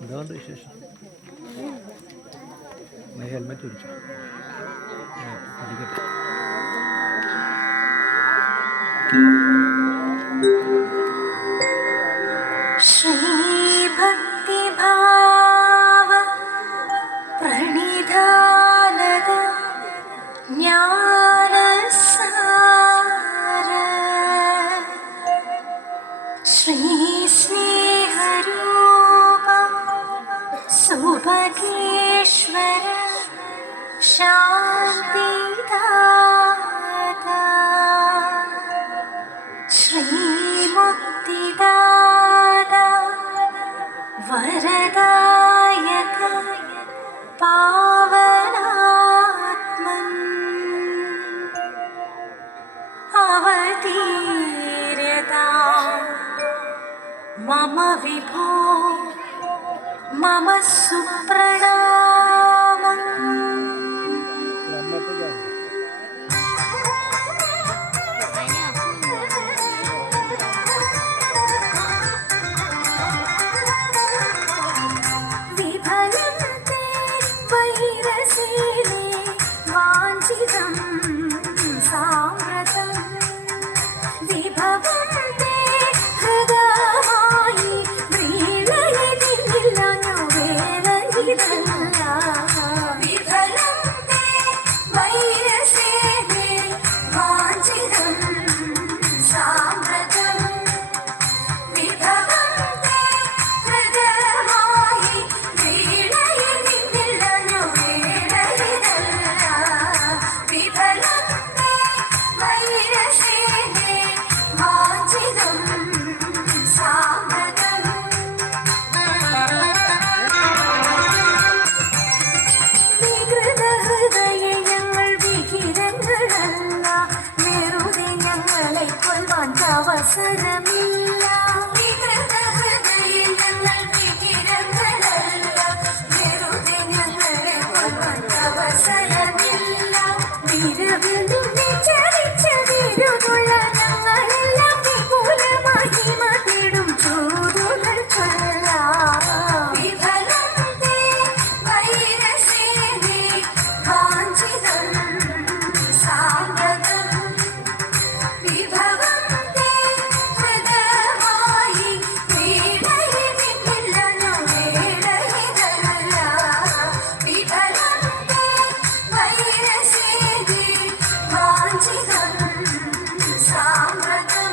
എന്തുകൊണ്ട് വിശേഷം? ഹെൽമെറ്റ് പിടിച്ചു പഠിക്കട്ടെ. ശ്രീഭക്തിഭാവ പ്രണിധാനത ജ്ഞാനസാര ശ്രീസ്നേഹരൂപ സുഭഗേശ്വര ശാന്തിദാത ശ്രീമുക്തിദാത വരദായക പാവനാത്മൻ അവതീര്യതാം മമ വിഭോ മമ സുപ്രണാമം. വിഫലം തേ വൈരസീലേ വാഞ്ചിതം സാമ്രതം വിഭവം തേ ഹൃദയമായി വീണയതില്ലാഞ്ഞു വേദനിതല്ല. വിഫലം തേ വൈരസീലേ വാഞ്ചിതം സാമ്രതം വിഭവം തേ ഹൃദയമായി വീണയതില്ലാഞ്ഞു വേദനിതല്ല. വിഫലം തേ വൈരസീലേ വാഞ്ചിതം സാമ്രതം. വികൃതഹൃദയ ഞങ്ങൾ വിഹിതങ്ങളല്ല, വെറുതെ ഞങ്ങളെ കൊല്ലുവാൻ അവസരമില്ല. വികൃതഹൃദയ ഞങ്ങൾ വിഹിതങ്ങളല്ല, വെറുതെ ഞങ്ങളെ കൊല്ലുവാൻ അവസരമില്ല. വിരവിലും വിചാരിച്ച വിരുതുള്ള ഞങ്ങളെല്ലാം വിപുലമായി മതിടും ചൂടുകൾ ചൊല്ലാം. വിഫലം തേ വൈരസേനേ വാഞ്ചിതം സാമ്രതം വിഭവം തേ ഹൃദയമായി വീണയതില്ലാഞ്ഞു വേദനിതല്ല. വിഫലം തേ വൈരസേനേ വാഞ്ചിതം സാമ്രതം.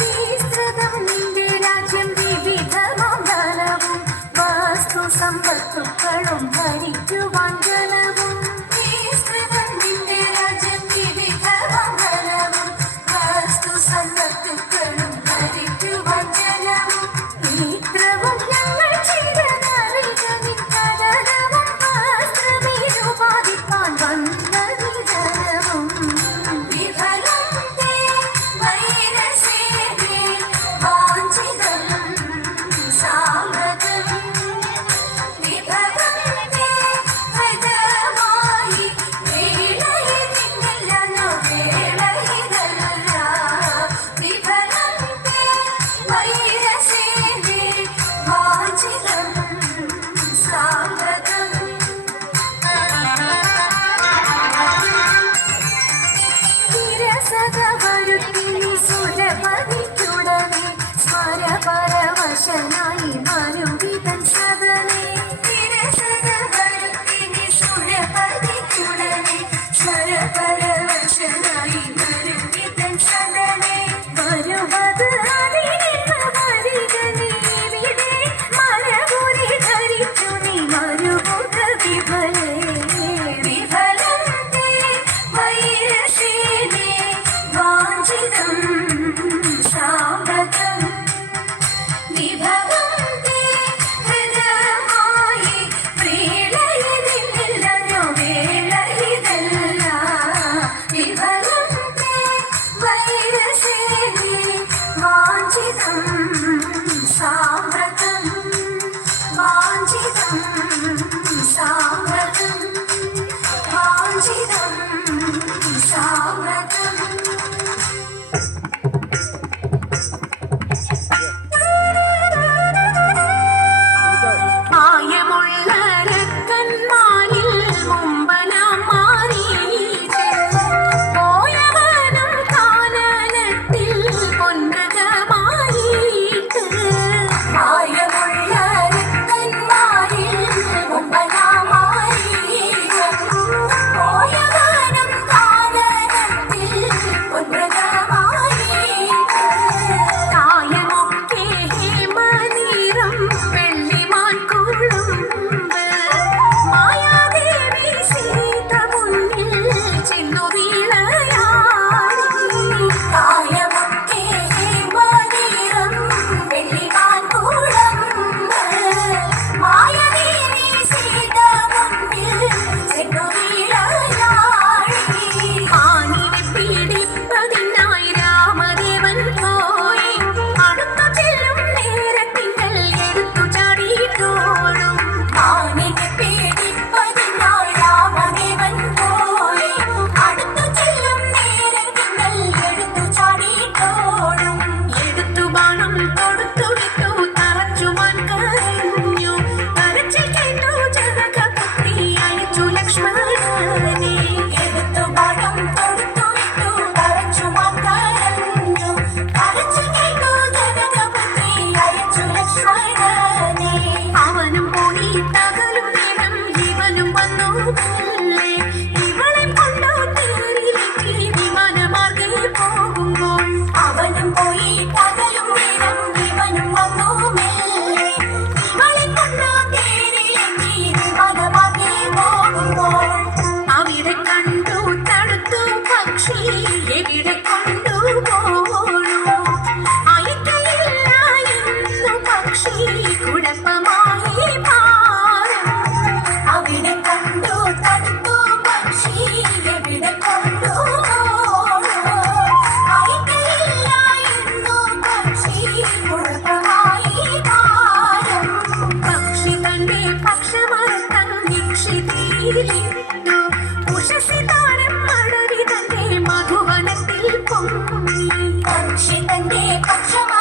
വിസ്തൃതം നിന്റെ രാജ്യം വിവിധമാം ധനവും വസ്തു സമ്പത്തുക്കളും ഭരിക്കുവാൻ ജനവും. വിസ്തൃതം നിന്റെ രാജ്യം വിവിധമാം ധനവും വസ്തു സമ്പത്തുക്കളും ഭരിക്കുവാൻ ജനവും. ഇത്രവും ഞങ്ങൾ ചെയ്തതറിക നിൻകടലവും വസ്ത്രമേലുപാദിപ്പാൻ വന്നതിധനവും. വിഫലം തേ വൈരസേനേ വാഞ്ചിതം സാമ്രതം വിഭവം തേ ഉഷസ്സിലിന്നു ഉഷസ്സി താരം മഴവിതന്റെ മധുവനത്തിൽ പൊങ്ങി പക്ഷി തന്റെ പക്ഷമാ